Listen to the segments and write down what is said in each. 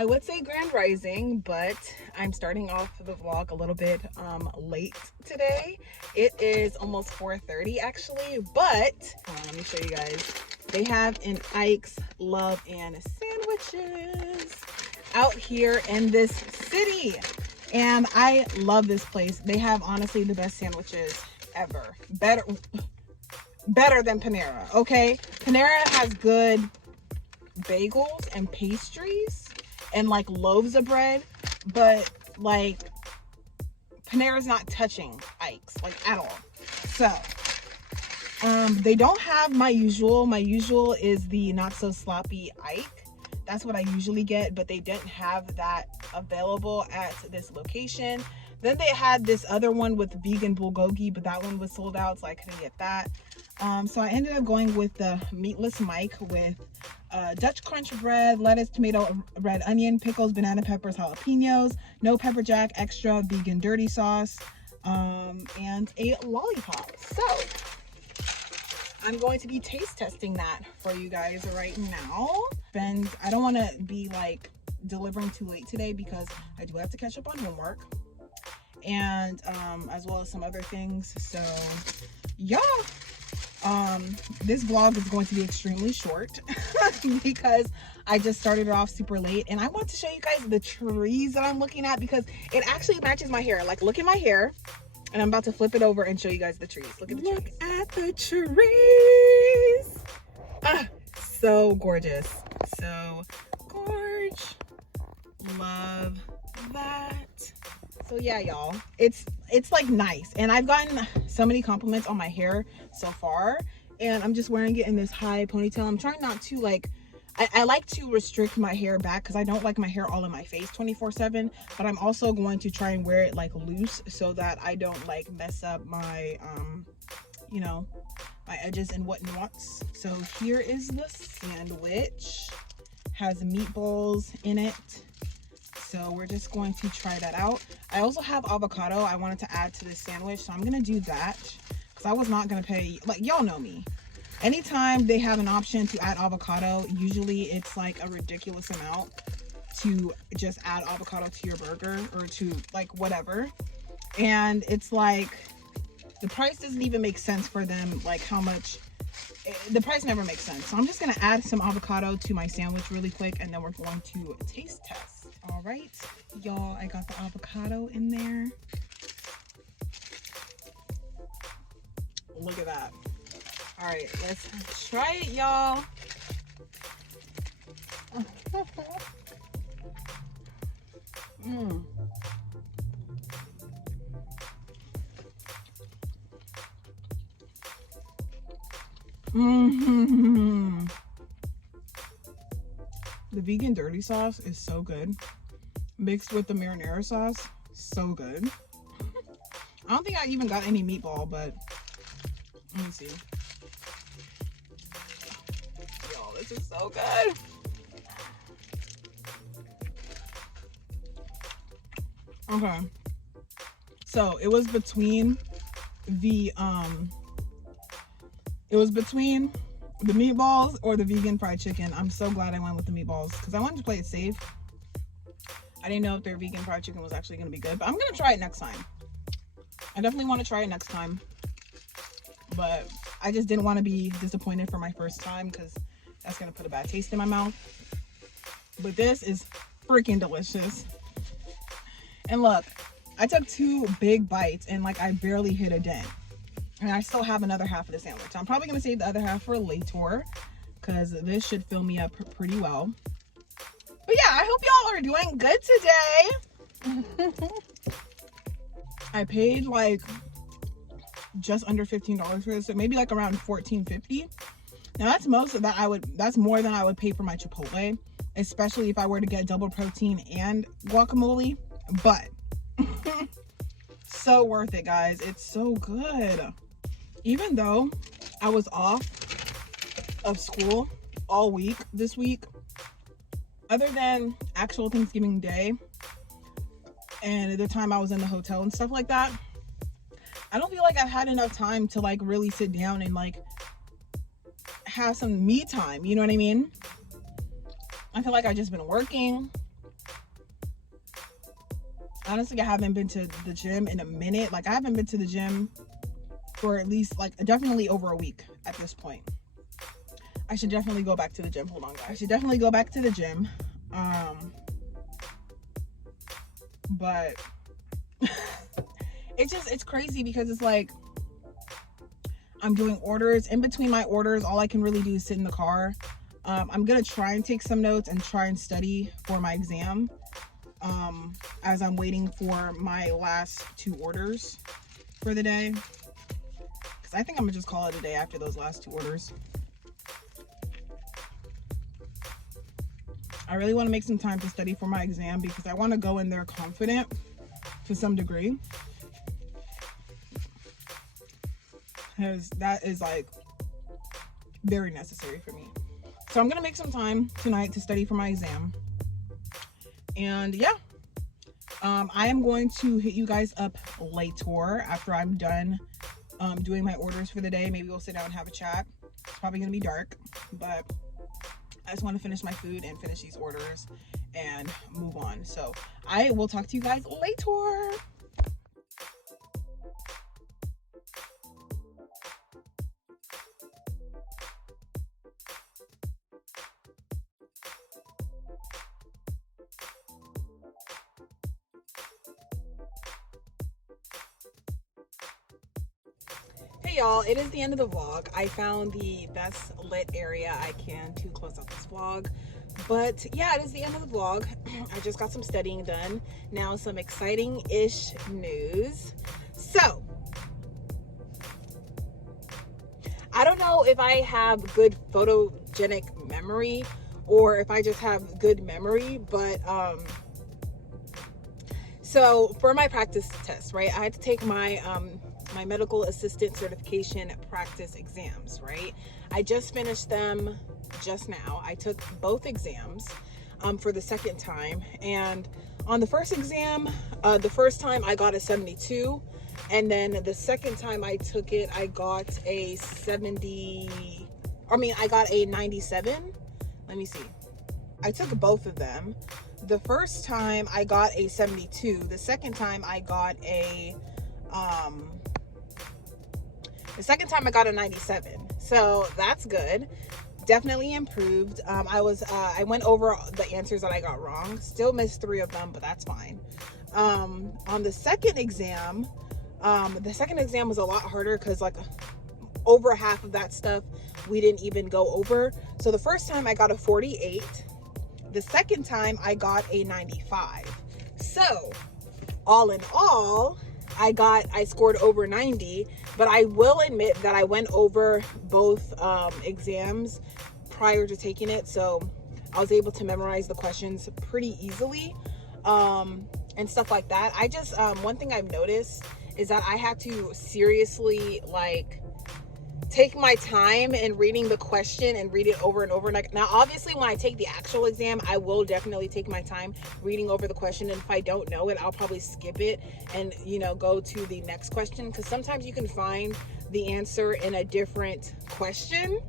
I would say Grand Rising, but I'm starting off the vlog a little bit late today. It is almost 4:30 actually, but let me show you guys. They have an Ike's Love and Sandwiches out here in this city, and I love this place. They have honestly the best sandwiches ever. Better than Panera, okay? Panera has good bagels and pastries and like loaves of bread, but like Panera's not touching Ike's like at all. So they don't have my usual. My usual is the not so sloppy Ike. That's what I usually get, but they didn't have that available at this location. Then they had this other one with vegan bulgogi, but that one was sold out, so I couldn't get that. So I ended up going with the meatless Mike with Dutch crunch bread, lettuce, tomato, red onion, pickles, banana peppers, jalapenos, no pepper jack, extra vegan dirty sauce, and a lollipop. So I'm going to be taste testing that for you guys right now. And I don't want to be like delivering too late today because I do have to catch up on homework, and as well as some other things. So yeah, this vlog is going to be extremely short because I just started it off super late, and I want to show you guys the trees that I'm looking at because it actually matches my hair. Like, look at my hair, and I'm about to flip it over and show you guys the trees. Look at the trees. Look at the trees. Ah, so gorgeous. So gorge. Love that. So yeah, y'all, it's like nice, and I've gotten so many compliments on my hair so far, and I'm just wearing it in this high ponytail. I'm trying not to like, I like to restrict my hair back because I don't like my hair all in my face 24/7, but I'm also going to try and wear it like loose so that I don't like mess up my you know, my edges and whatnots. So here is the sandwich. Has meatballs in it. So we're just going to try that out. I also have avocado I wanted to add to this sandwich, so I'm gonna do that because I was not gonna pay, like, y'all know me. Anytime they have an option to add avocado, usually it's like a ridiculous amount to just add avocado to your burger or to like whatever. And it's like the price doesn't even make sense for them, like how much, the price never makes sense. So I'm just gonna add some avocado to my sandwich really quick, and then we're going to taste test. All right, y'all, I got the avocado in there. Look at that. All right, let's try it, y'all. The vegan dirty sauce is so good. Mixed with the marinara sauce, so good. I don't think I even got any meatball, but let me see. Yo, this is so good. Okay. So it was between the meatballs or the vegan fried chicken. I'm so glad I went with the meatballs because I wanted to play it safe. I didn't know if their vegan fried chicken was actually going to be good, but I'm going to try it next time. I definitely want to try it next time, but I just didn't want to be disappointed for my first time because that's going to put a bad taste in my mouth. But this is freaking delicious. And look, I took 2 big bites and like I barely hit a dent. And I still have another half of the sandwich. I'm probably going to save the other half for later because this should fill me up pretty well. But yeah, I hope y'all are doing good today. I paid like just under $15 for this, so maybe like around $14.50. Now that's that's more than I would pay for my Chipotle, especially if I were to get double protein and guacamole. But so worth it, guys. It's so good. Even though I was off of school all week this week, other than actual Thanksgiving Day and the time I was in the hotel and stuff like that, I don't feel like I've had enough time to like really sit down and like have some me time, you know what I mean? I feel like I've just been working Honestly, I haven't been to the gym in a minute. Like, I haven't been to the gym for at least, like, definitely over a week at this point. I should definitely go back to the gym. Hold on, guys. I should definitely go back to the gym. But it's crazy because it's like I'm doing orders. In between my orders, all I can really do is sit in the car. I'm gonna try and take some notes and try and study for my exam as I'm waiting for my last 2 orders for the day, because I think I'm gonna just call it a day after those last 2 orders. I really want to make some time to study for my exam because I want to go in there confident to some degree, because that is like very necessary for me. So I'm gonna make some time tonight to study for my exam, and yeah, I am going to hit you guys up later after I'm done doing my orders for the day. Maybe we'll sit down and have a chat. It's probably gonna be dark, but I just want to finish my food and finish these orders and move on. So I will talk to you guys later. Hey y'all, it is the end of the vlog. I found the best lit area I can to close out this vlog. But yeah, it is the end of the vlog. I just got some studying done. Now some exciting-ish news. So, I don't know if I have good photogenic memory or if I just have good memory, but so for my practice test, right, I had to take my my medical assistant certification practice exams, right? I just finished them just now. I took both exams for the second time, and on the first exam, the first time I got a 72, and then the second time I took it, I got a 97. Let me see. I took both of them. The first time I got a 72. The second time I got a 97. So that's good. Definitely improved. I went over the answers that I got wrong. Still missed 3 of them, but that's fine. On the second exam was a lot harder because like over half of that stuff we didn't even go over. So the first time I got a 48. The second time I got a 95. So all in all, I scored over 90, but I will admit that I went over both exams prior to taking it, so I was able to memorize the questions pretty easily and stuff like that. I just one thing I've noticed is that I have to seriously like take my time in reading the question and read it over and over. Now, obviously, when I take the actual exam, I will definitely take my time reading over the question. And if I don't know it, I'll probably skip it and, go to the next question. Because sometimes you can find the answer in a different question.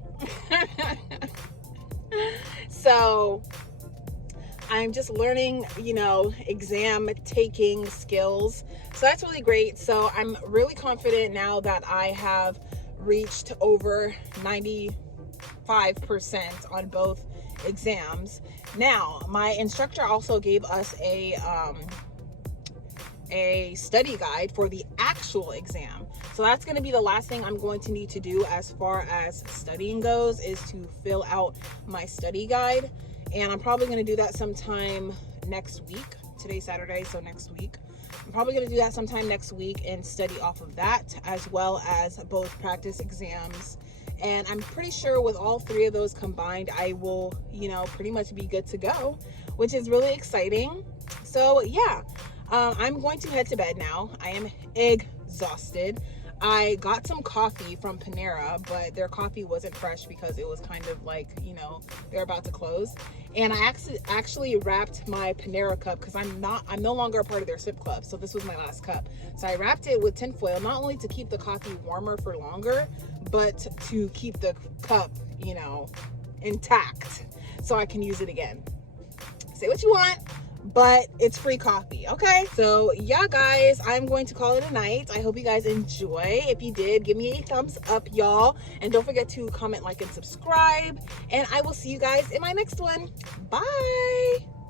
So I'm just learning, exam taking skills. So that's really great. So I'm really confident now that I have reached over 95% on both exams. Now, my instructor also gave us a study guide for the actual exam. So that's going to be the last thing I'm going to need to do as far as studying goes, is to fill out my study guide. And I'm probably going to do that sometime next week. Today's Saturday, so next week. I'm probably going to do that sometime next week and study off of that, as well as both practice exams. And I'm pretty sure with all 3 of those combined, I will, pretty much be good to go, which is really exciting. So yeah, I'm going to head to bed now. I am exhausted. I got some coffee from Panera, but their coffee wasn't fresh because it was kind of like, they're about to close. And I actually wrapped my Panera cup because I'm no longer a part of their sip club. So this was my last cup. So I wrapped it with tinfoil, not only to keep the coffee warmer for longer, but to keep the cup, intact so I can use it again. Say what you want, but it's free coffee. Okay, so yeah guys, I'm going to call it a night. I hope you guys enjoy. If you did, give me a thumbs up, y'all, and don't forget to comment, like, and subscribe, and I will see you guys in my next one. Bye.